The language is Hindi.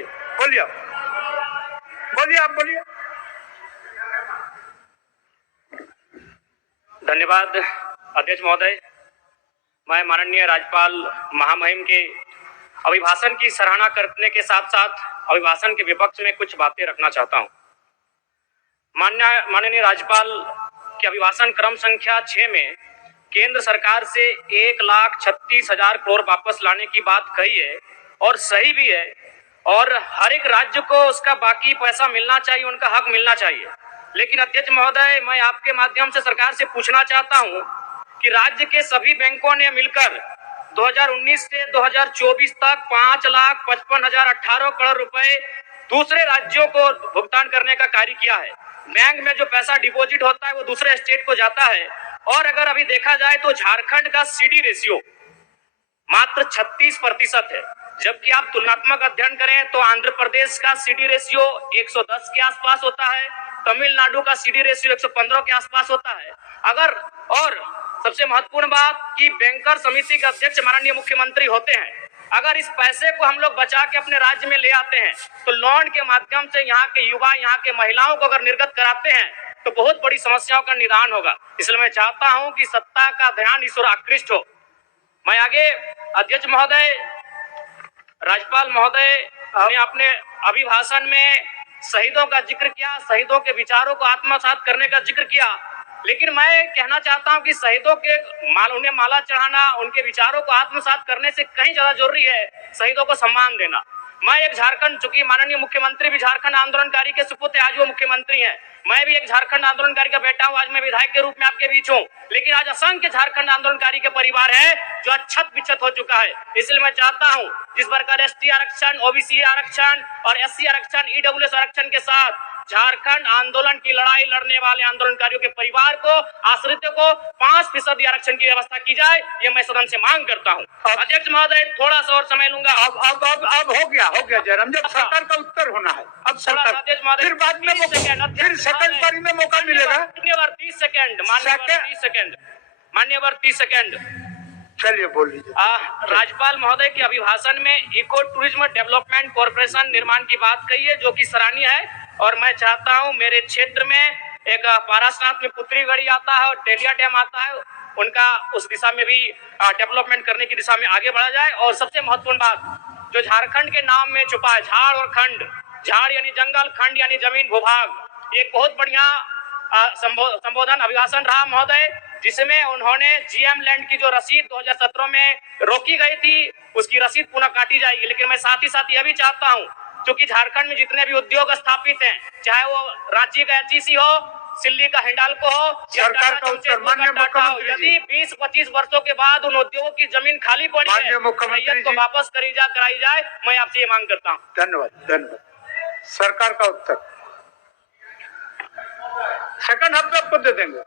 बोलिए बोलिए बोलिए आप बोलिए। धन्यवाद अध्यक्ष महोदय। मैं माननीय राज्यपाल महामहिम के अभिभाषण की सराहना करने के साथ साथ अभिभाषण के विपक्ष में कुछ बातें रखना चाहता हूं। माननीय राज्यपाल के अभिभाषण क्रम संख्या 6 में केंद्र सरकार से 1,36,000 करोड़ वापस लाने की बात कही है और सही भी है, और हर एक राज्य को उसका बाकी पैसा मिलना चाहिए, उनका हक मिलना चाहिए। लेकिन अध्यक्ष महोदय, मैं आपके माध्यम से सरकार से पूछना चाहता हूं कि राज्य के सभी बैंकों ने मिलकर 2019 से 2024 तक 5,55,018 करोड़ रुपए दूसरे राज्यों को भुगतान करने का कार्य किया है। बैंक में जो पैसा डिपॉजिट होता है वो दूसरे स्टेट को जाता है, और अगर अभी देखा जाए तो झारखंड का सीडी रेशियो मात्र 36% है, जबकि आप तुलनात्मक अध्ययन करें तो आंध्र प्रदेश का सीडी रेशियो 110 के आसपास होता है, तमिलनाडु का सीडी रेशियो 115 के आसपास होता है। और सबसे महत्वपूर्ण बात कि बैंकर समिति के अध्यक्ष माननीय मुख्यमंत्री होते हैं। अगर इस पैसे को हम लोग बचा के अपने राज्य में ले आते हैं तो लोन के माध्यम से यहाँ के युवा, यहाँ के महिलाओं को अगर निर्गत कराते हैं तो बहुत बड़ी समस्याओं का निदान होगा। इसलिए मैं चाहता हूं कि सत्ता का ध्यान इस ओर आकृष्ट हो। मैं आगे अध्यक्ष महोदय, राज्यपाल महोदय ने अपने अभिभाषण में शहीदों का जिक्र किया, शहीदों के विचारों को आत्मसात करने का जिक्र किया, लेकिन मैं कहना चाहता हूं कि शहीदों के उन्हें माला चढ़ाना, उनके विचारों को आत्मसात करने से कहीं ज्यादा जरूरी है शहीदों को सम्मान देना। मैं एक झारखंड, चूंकि माननीय मुख्यमंत्री भी झारखंड आंदोलनकारी के सुपुत्र, आज वो मुख्यमंत्री हैं, मैं भी एक झारखंड आंदोलनकारी का बेटा हूं। आज मैं विधायक के रूप में आपके बीच हूं, लेकिन आज असंख्य झारखंड आंदोलनकारी के परिवार है जो अक्षत विक्षत हो चुका है। इसलिए मैं चाहता हूं जिस प्रकार एसटी आरक्षण, ओबीसी आरक्षण और एससी आरक्षण, ईडब्ल्यूएस आरक्षण के साथ झारखंड आंदोलन की लड़ाई लड़ने वाले आंदोलनकारियों के परिवार को, आश्रितों को 5% आरक्षण की व्यवस्था की जाए, ये मैं सदन से मांग करता हूं। अध्यक्ष महोदय, थोड़ा सा और समय लूंगा। अब हो गया जयराम, जब सरकार का उत्तर होना है अब सरकार, अध्यक्ष महोदय फिर बाद में फिर सेकंड पारी में मौका मिलेगा। मान्यवर 30 सेकंड, मान्यवर 30 सेकंड। चलिए बोल लीजिए। राज्यपाल महोदय के अभिभाषण में इको टूरिज्म डेवलपमेंट कॉर्पोरेशन निर्माण की बात कही है, जो कि सराहनीय है। और मैं चाहता हूं, मेरे क्षेत्र में एक पारासनाथ में पुत्री गढ़ी आता है और टेलिया डैम आता है, उनका उस दिशा में भी डेवलपमेंट करने की दिशा में आगे बढ़ा जाए। और सबसे महत्वपूर्ण बात जो झारखंड के नाम में छुपा है, झाड़ और खंड, झाड़ यानी जंगल, खंड यानी जमीन भूभाग, एक बहुत बढ़िया संबोधन अभिभाषण रहा महोदय, जिसमें उन्होंने जीएम लैंड की जो रसीद 2017 में रोकी गई थी उसकी रसीद पुनः काटी जाएगी। लेकिन मैं साथ ही साथ यह भी चाहता हूं, क्योंकि झारखंड में जितने भी उद्योग स्थापित हैं, चाहे वो रांची का एचईसी हो, सिल्ली का हिंडाल्को हो, सरकार का उत्तर माननीय मुख्यमंत्री, यदि 20-25 वर्षों के बाद उन उद्योगों की जमीन खाली पड़ी है, रैयत को वापस कराई जाए, मैं आपसे ये मांग करता हूँ। धन्यवाद। सरकार का उत्तर सेकंड हफ्ते आपको दे देंगे।